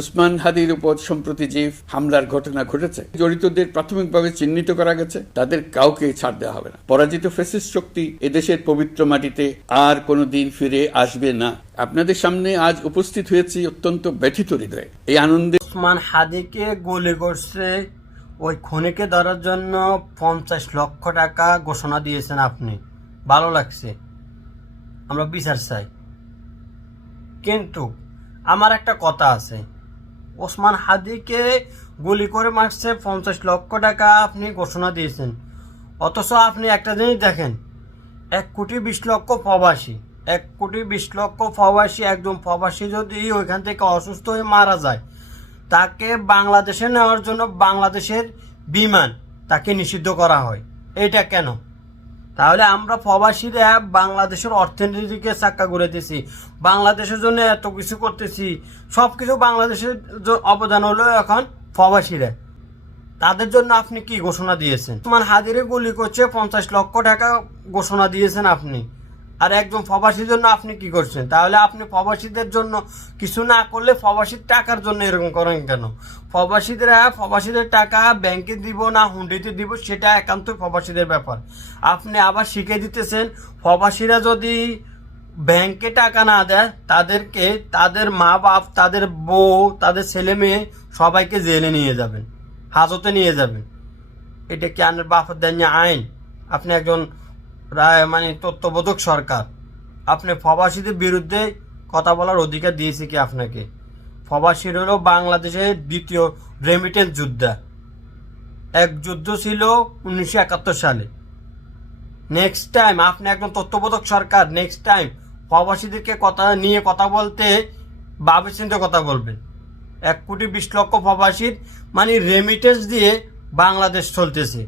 ওসমান হাদির উপর সম্প্রতি যে হামলার ঘটনা ঘটেছে, জড়িতদের প্রাথমিকভাবে চিহ্নিত করা গেছে, তাদের কাউকে ছাড় দেওয়া হবে না। পরাজিত ফ্যাসিস্ট শক্তি এদেশের পবিত্র মাটিতে আর কোনোদিন ফিরে আসবে না। আপনাদের সামনে আজ উপস্থিত হয়েছি অত্যন্ত ব্যথিত হৃদয়ে। এই আনন্দে ওসমান হাদিকে গুলি করছে, ওই খুনিকে ধরার জন্য 50 লক্ষ টাকা ঘোষণা দিয়েছেন আপনি। ভালো লাগছে, আমরা বিচার চাই। কিন্তু আমার একটা কথা আছে, ওসমান হাদিকে গুলি করে মারছে, 50 লক্ষ টাকা আপনি ঘোষণা দিয়েছেন, অথচ আপনি একটা জিনিস দেখেন, 1,20,00,000 প্রবাসী, 1,20,00,000 প্রবাসী, একজন প্রবাসী যদি ওইখান থেকে অসুস্থ হয়ে মারা যায়, তাকে বাংলাদেশে নেওয়ার জন্য বাংলাদেশের বিমান তাকে নিষিদ্ধ করা হয়। এটা কেন? তাহলে আমরা প্রবাসীরা বাংলাদেশের অর্থনীতিকে চাক্কা ঘুরেতেছি, বাংলাদেশের জন্য এত কিছু করতেছি, সব কিছু বাংলাদেশের অবদান হলো এখন প্রবাসীরা। তাদের জন্য আপনি কি ঘোষণা দিয়েছেন? ওসমান হাদিরে গুলি করছে, 50 লক্ষ টাকা ঘোষণা দিয়েছেন আপনি, আর একজন প্রবাসীর জন্য আপনি কি করছেন? তাহলে আপনি প্রবাসীদের জন্য কিছু না করলে প্রবাসীর টাকার জন্য এরকম করেন কেন? প্রবাসীদের টাকা ব্যাংকে দিব না হুন্ডিতে দিব, সেটা একান্ত প্রবাসীদের ব্যাপার। আপনি আবার শিখে দিতেছেন প্রবাসীরা যদি ব্যাংকে টাকা না দেয়, তাদেরকে তাদের মা বাপ, তাদের বউ, তাদের ছেলে মেয়ে সবাইকে জেলে নিয়ে যাবেন, হাজতে নিয়ে যাবেন। এটা কি আপনার বাপের দেন আইন? আপনি একজন তত্ত্বাবধায়ক সরকার, আপনি প্রবাসীদের বিরুদ্ধে কথা বলার অধিকার দিয়েছে কি আপনাকে? প্রবাসীর হলো বাংলাদেশের দ্বিতীয় রেমিটেন্স যোদ্ধা। এক যুদ্ধ ছিল 1971 সালে। নেক্সট টাইম আপনি একজন তত্ত্বাবধায়ক সরকার, নেক্সট টাইম প্রবাসীদেরকে কথা বলতে ভাবে চিন্তে কথা বলবেন। 1,20,00,000 প্রবাসীর রেমিটেন্স দিয়ে বাংলাদেশ চলতেছে।